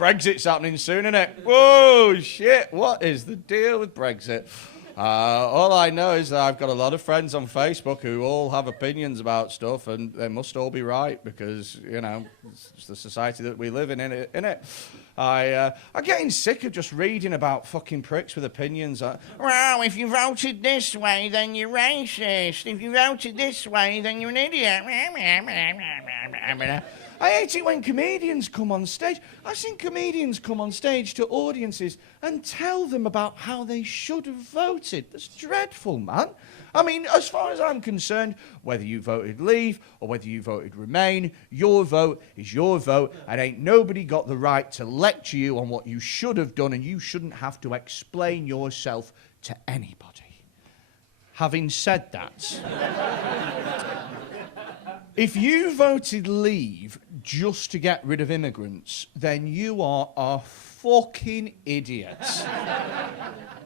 Brexit's happening soon, isn't it? Whoa, shit, what is the deal with Brexit? All I know is that I've got a lot of friends on Facebook who all have opinions about stuff, and they must all be right because, you know, it's the society that we live in it? I'm getting sick of just reading about fucking pricks with opinions. Well, if you voted this way, then you're racist. If you voted this way, then you're an idiot. I hate it when comedians come on stage. I've seen comedians come on stage to audiences and tell them about how they should have voted. That's dreadful, man. I mean, as far as I'm concerned, whether you voted Leave or whether you voted Remain, your vote is your vote, and ain't nobody got the right to lecture you on what you should have done, and you shouldn't have to explain yourself to anybody. Having said that, if you voted Leave just to get rid of immigrants, then you are a fucking idiot.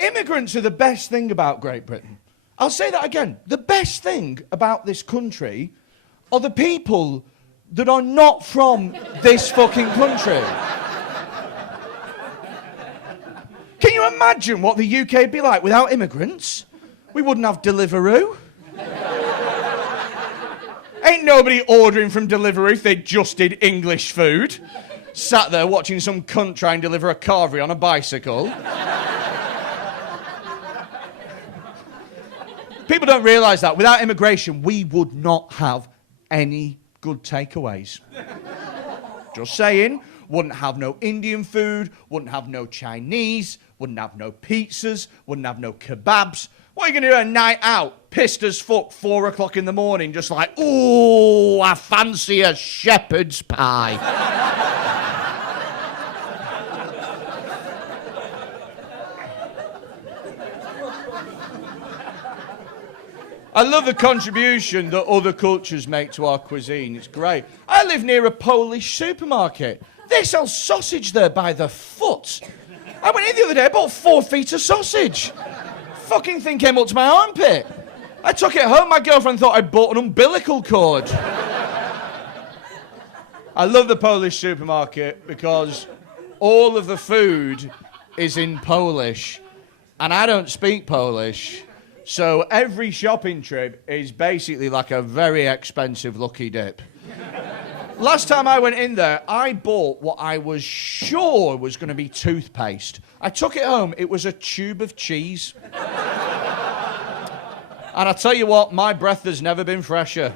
Immigrants are the best thing about Great Britain. I'll say that again. The best thing about this country are the people that are not from this fucking country. Can you imagine what the UK would be like without immigrants? We wouldn't have Deliveroo. Ain't nobody ordering from Deliveroo if they just did English food. Sat there watching some cunt try and deliver a carvery on a bicycle. People don't realise that. Without immigration, we would not have any good takeaways. Just saying. Wouldn't have no Indian food, wouldn't have no Chinese, wouldn't have no pizzas, wouldn't have no kebabs. What are you going to do a night out? Pissed as fuck, 4 o'clock in the morning, just like, ooh, I fancy a shepherd's pie. I love the contribution that other cultures make to our cuisine. It's great. I live near a Polish supermarket. They sell sausage there by the foot. I went in the other day, I bought 4 feet of sausage. Fucking thing came up to my armpit. I took it home, my girlfriend thought I'd bought an umbilical cord. I love the Polish supermarket because all of the food is in Polish, and I don't speak Polish, so every shopping trip is basically like a very expensive lucky dip. Last time I went in there, I bought what I was sure was going to be toothpaste. I took it home, it was a tube of cheese. And I tell you what, my breath has never been fresher.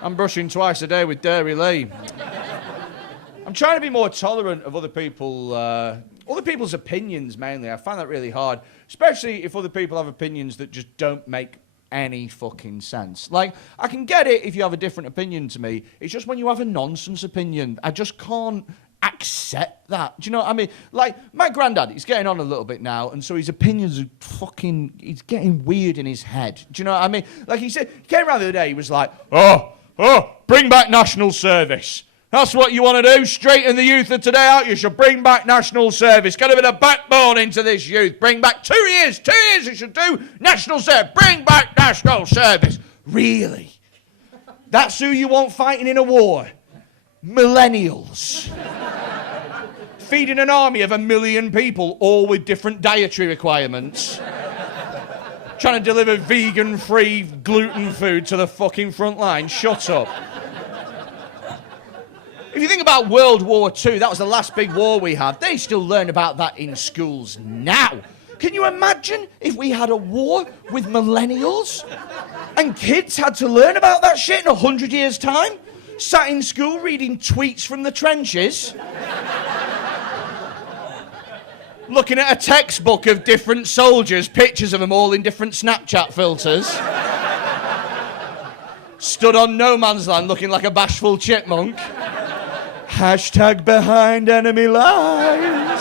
I'm brushing twice a day with Dairy Lee. I'm trying to be more tolerant of other people's opinions mainly. I find that really hard, especially if other people have opinions that just don't make any fucking sense. Like, I can get it if you have a different opinion to me. It's just when you have a nonsense opinion, I just can't accept that. Do you know what I mean? Like, my granddad, he's getting on a little bit now, and so his opinions are he's getting weird in his head. Do you know what I mean? Like, he came around the other day, he was like, bring back national service. That's what you want to do? Straighten the youth of today out? You should bring back national service. Get a bit of backbone into this youth. Bring back 2 years. 2 years you should do national service. Bring back national service. Really? That's who you want fighting in a war? Millennials. Feeding an army of 1 million people, all with different dietary requirements. Trying to deliver vegan-free gluten food to the fucking front line. Shut up. If you think about World War II, that was the last big war we had. They still learn about that in schools now. Can you imagine if we had a war with millennials and kids had to learn about that shit in 100 years' time? Sat in school reading tweets from the trenches? Looking at a textbook of different soldiers, pictures of them all in different Snapchat filters. Stood on no man's land looking like a bashful chipmunk. Hashtag behind enemy lines.